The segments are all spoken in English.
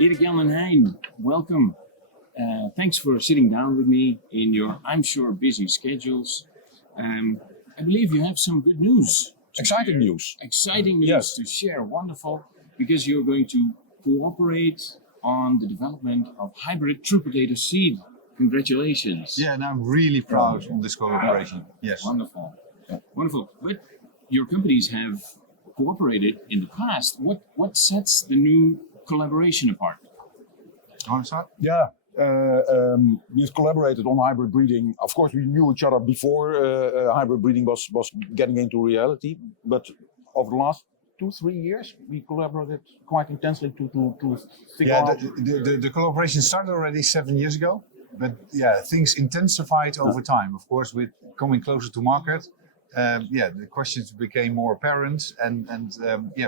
Erik, Jan and Hein, welcome. Thanks for sitting down with me in your, I'm sure, busy schedules. I believe you have some good news. Exciting news. Exciting news Yes. to share. Wonderful. Because you're going to cooperate on the development of hybrid true potato seed. Congratulations. Yeah, and I'm really proud of this collaboration. Yes. Wonderful. Wonderful. But your companies have cooperated in the past. What sets the new collaboration apart? Yeah, we've collaborated on hybrid breeding. Of course, we knew each other before hybrid breeding was getting into reality. But over the last 2-3 years, we collaborated quite intensely to figure out. The collaboration started already 7 years ago. But yeah, things intensified over time. Of course, with coming closer to market, the questions became more apparent, and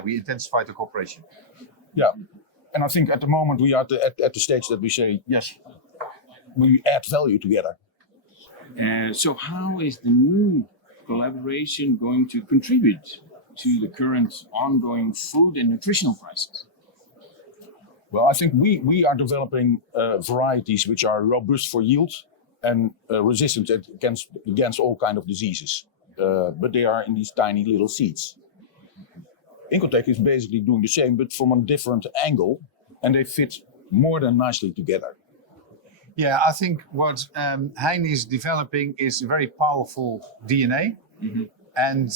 we intensified the cooperation. Yeah, and I think at the moment we are at the stage that we say yes, we add value together. So how is the new collaboration going to contribute to the current ongoing food and nutritional crisis? Well, I think we are developing varieties which are robust for yield and resistant against all kind of diseases. But they are in these tiny little seeds. Incotec is basically doing the same, but from a different angle, and they fit more than nicely together. Yeah, I think what Hein is developing is a very powerful DNA, and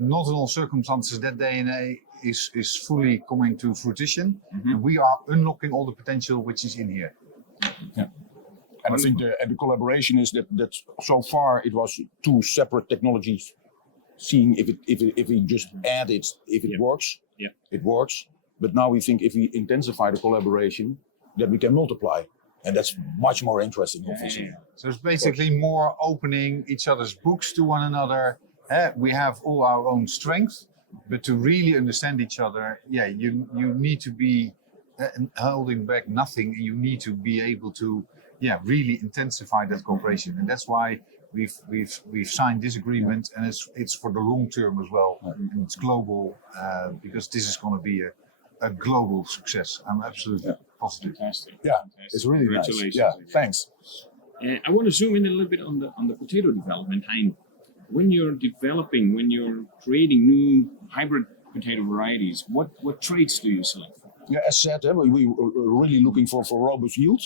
not in all circumstances that DNA is fully coming to fruition. And we are unlocking all the potential which is in here. Yeah. And I think the collaboration is that so far it was two separate technologies, seeing if we just add it, if it works, it works. But now we think if we intensify the collaboration, that we can multiply. And that's much more interesting, obviously. So it's basically more opening each other's books to one another. We have all our own strengths, but to really understand each other, you need to be holding back nothing. You need to be able to really intensify that cooperation, and that's why we've signed this agreement, and it's for the long term as well, and it's global because this is going to be a global success. I'm absolutely positive. Fantastic. Yeah, Fantastic. it's really nice. Congratulations. Yeah, thanks. I want to zoom in a little bit on the potato development, Hein. When you're creating new hybrid potato varieties, what traits do you select? Yeah, as said, we were really looking for robust yield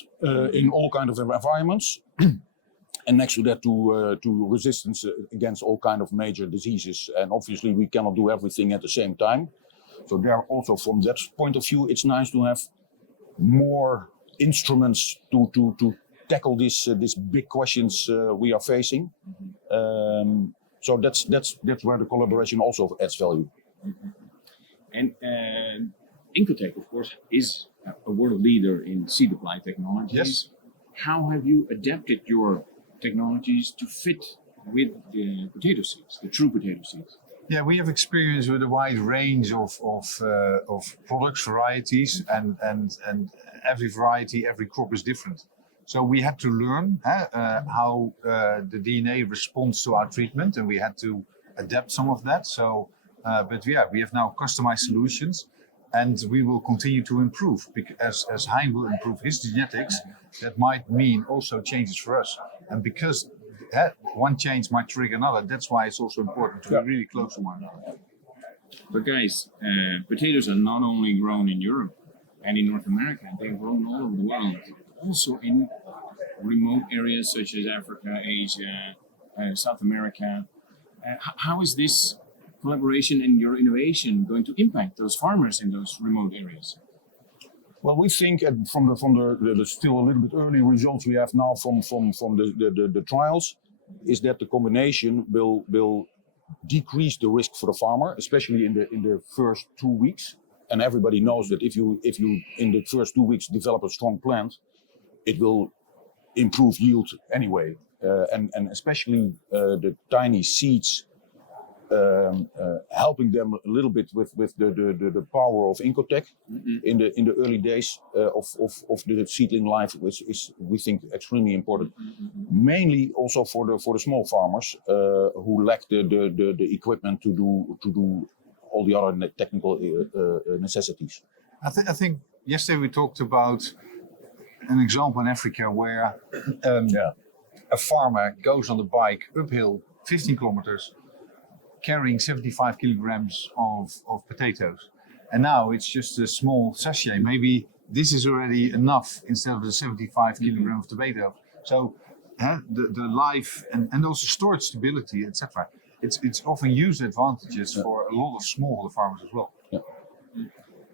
in all kind of environments, and next to that, to resistance against all kind of major diseases. And obviously, we cannot do everything at the same time. So there, also from that point of view, it's nice to have more instruments to tackle these big questions we are facing. So that's where the collaboration also adds value. And Incotec, of course, is a world leader in seed apply technologies. Yes. How have you adapted your technologies to fit with the potato seeds, the true potato seeds? Yeah, we have experience with a wide range of products, varieties, and every variety, every crop is different. So we had to learn how the DNA responds to our treatment, and we had to adapt some of that. So, we have now customized solutions, and we will continue to improve. Because as Hein will improve his genetics, that might mean also changes for us. And because one change might trigger another, that's why it's also important to be really close to one another. But guys, potatoes are not only grown in Europe and in North America, they're grown all over the world. Also in remote areas such as Africa, Asia, South America. How is this collaboration and your innovation going to impact those farmers in those remote areas? Well, we think from the still a little bit early results we have now from the trials, is that the combination will decrease the risk for the farmer, especially in the first 2 weeks. And everybody knows that if you in the first 2 weeks develop a strong plant, it will improve yield anyway. And especially the tiny seeds, helping them a little bit with the power of Incotec in the early days of the seedling life, which is, we think, extremely important. Mainly also for the small farmers who lack the equipment to do all the other technical necessities. I think yesterday we talked about an example in Africa where a farmer goes on the bike uphill 15 kilometers carrying 75 kilograms of potatoes. And now it's just a small sachet. Maybe this is already enough instead of the 75 kilograms of tomato. So the life and also storage stability, etc. It's often used advantages for a lot of smaller farmers as well. Yeah.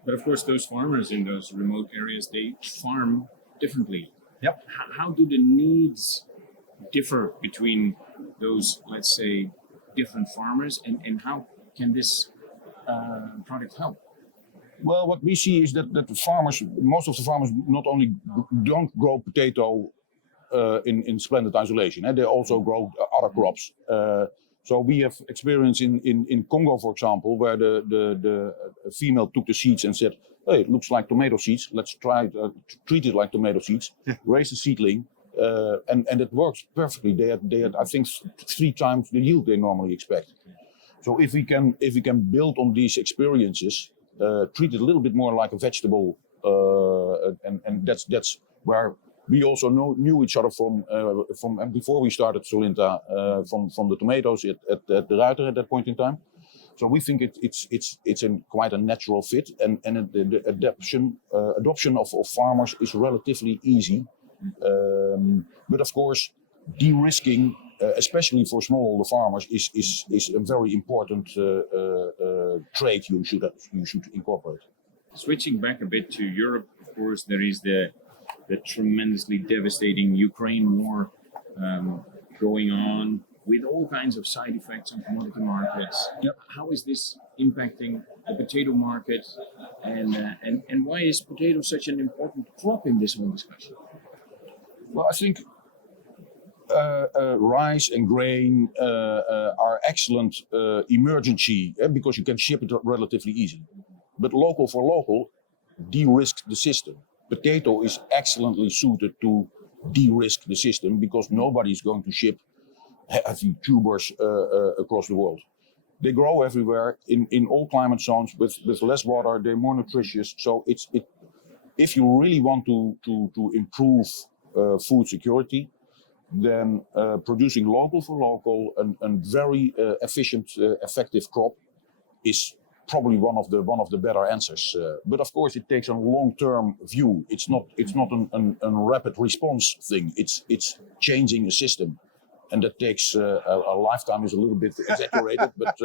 But of course, those farmers in those remote areas, they farm differently. Yep. How do the needs differ between those, let's say, different farmers, and how can this product help? Well, what we see is that the farmers, most of the farmers, not only don't grow potato in splendid isolation, they also grow other crops. So we have experience in Congo, for example, where the female took the seeds and said, "Hey, it looks like tomato seeds. Let's try to treat it like tomato seeds." Raise the seedling, and it works perfectly. They had I think 3 times the yield they normally expect. So if we can build on these experiences, treat it a little bit more like a vegetable, and that's where we also knew each other from and before we started Solynta, from the tomatoes at the Ruiter at that point in time. So we think it's quite a natural fit, and the adoption of farmers is relatively easy. But of course, de-risking, especially for smallholder farmers, is a very important trait you should incorporate. Switching back a bit to Europe, of course, there is the tremendously devastating Ukraine war going on with all kinds of side effects on commodity markets. Yep. How is this impacting the potato market, and why is potato such an important crop in this whole discussion? Well, I think rice and grain are excellent emergency because you can ship it relatively easy. But local for local, de-risk the system. Potato is excellently suited to de-risk the system because nobody is going to ship heavy tubers across the world. They grow everywhere in all climate zones with less water. They're more nutritious. So if you really want to improve food security, then producing local for local and very efficient, effective crop is probably one of the better answers. But of course, it takes a long-term view. It's not a rapid response thing. It's changing a system, and that takes a lifetime is a little bit exaggerated, but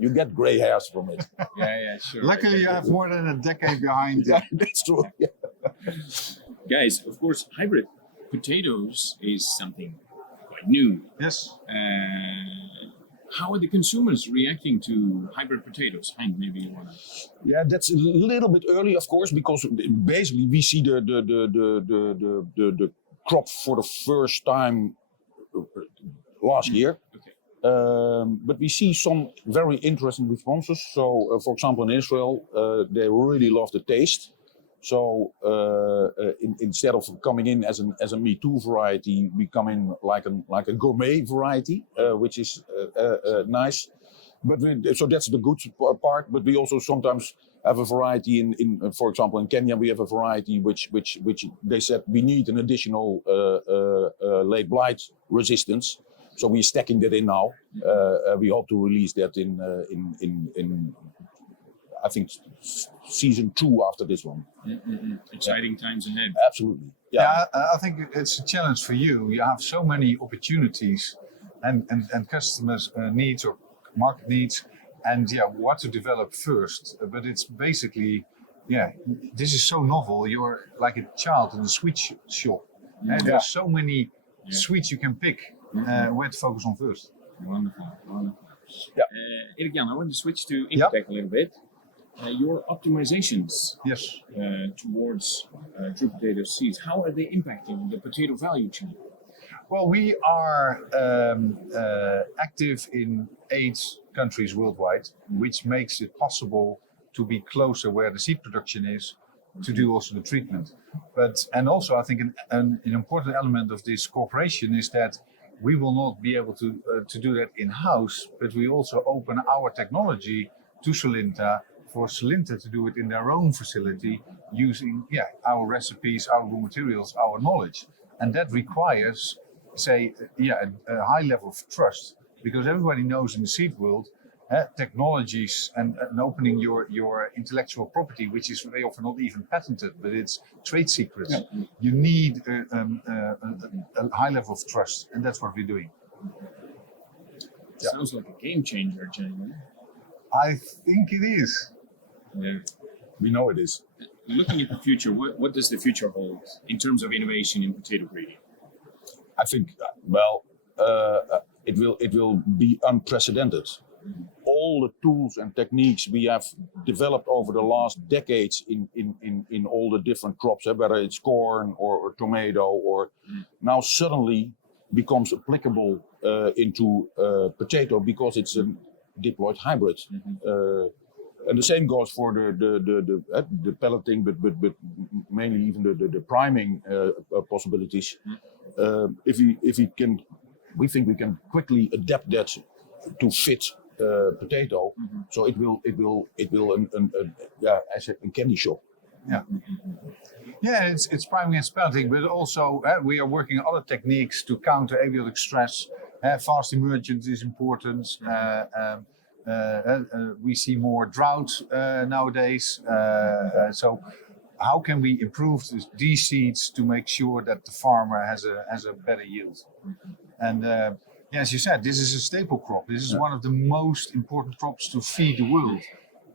you get gray hairs from it. Yeah, sure. Luckily, you have more than a decade behind. Yeah, that's true. Yeah. Guys, of course, hybrid potatoes is something quite new. Yes. How are the consumers reacting to hybrid potatoes? Hein, maybe you want to. Yeah, that's a little bit early, of course, because basically we see the crop for the first time last year. Okay. But we see some very interesting responses. So, for example, in Israel, they really love the taste. So instead of coming in as a Me Too variety, we come in like a gourmet variety, which is nice. But so that's the good part. But we also sometimes have a variety in for example, in Kenya we have a variety which they said we need an additional late blight resistance. So we're stacking that in now. We hope to release that in I think season 2 after this one. Exciting times ahead. Absolutely. Yeah. I think it's a challenge for you. You have so many opportunities and customers' needs or market needs, and what to develop first. But it's basically, this is so novel. You're like a child in a sweet shop. And there's so many sweets you can pick. Where to focus on first. Wonderful. Yeah. Erik, I want to switch to Incotec a little bit. Your optimizations Yes. towards true potato seeds, how are they impacting the potato value chain? Well, we are active in 8 countries worldwide, which makes it possible to be closer where the seed production is, to do also the treatment. And also I think an important element of this cooperation is that we will not be able to do that in-house, but we also open our technology to Solynta for Solynta to do it in their own facility using our recipes, our raw materials, our knowledge. And that requires, say, a high level of trust, because everybody knows in the seed world, technologies and opening your intellectual property, which is very often not even patented, but it's trade secrets. Yeah. You need a high level of trust, and that's what we're doing. Sounds like a game changer, gentlemen. I think it is. Yeah. We know it is. Looking at the future, what does the future hold in terms of innovation in potato breeding? I think, it will be unprecedented. All the tools and techniques we have developed over the last decades in all the different crops, whether it's corn or tomato, or now suddenly becomes applicable into potato because it's a diploid hybrid. And the same goes for the pelleting, but mainly even the priming possibilities. If we can, we think we can quickly adapt that to fit potato. So it will as a candy shop. Yeah, it's priming and spelling, but also we are working on other techniques to counter abiotic stress. Fast emergence is important. We see more drought nowadays. So how can we improve these seeds to make sure that the farmer has a better yield? And as you said, this is a staple crop. This is one of the most important crops to feed the world.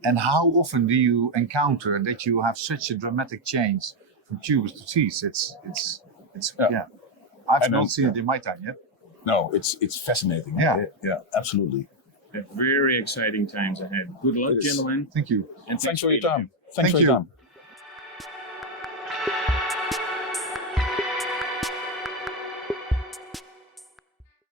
And how often do you encounter that you have such a dramatic change from tubers to seeds? It's I've not seen it in my time yet. No, it's fascinating. Yeah, absolutely. Very exciting times ahead. Good luck, gentlemen. Thank you. And Thanks for your time. Thank you.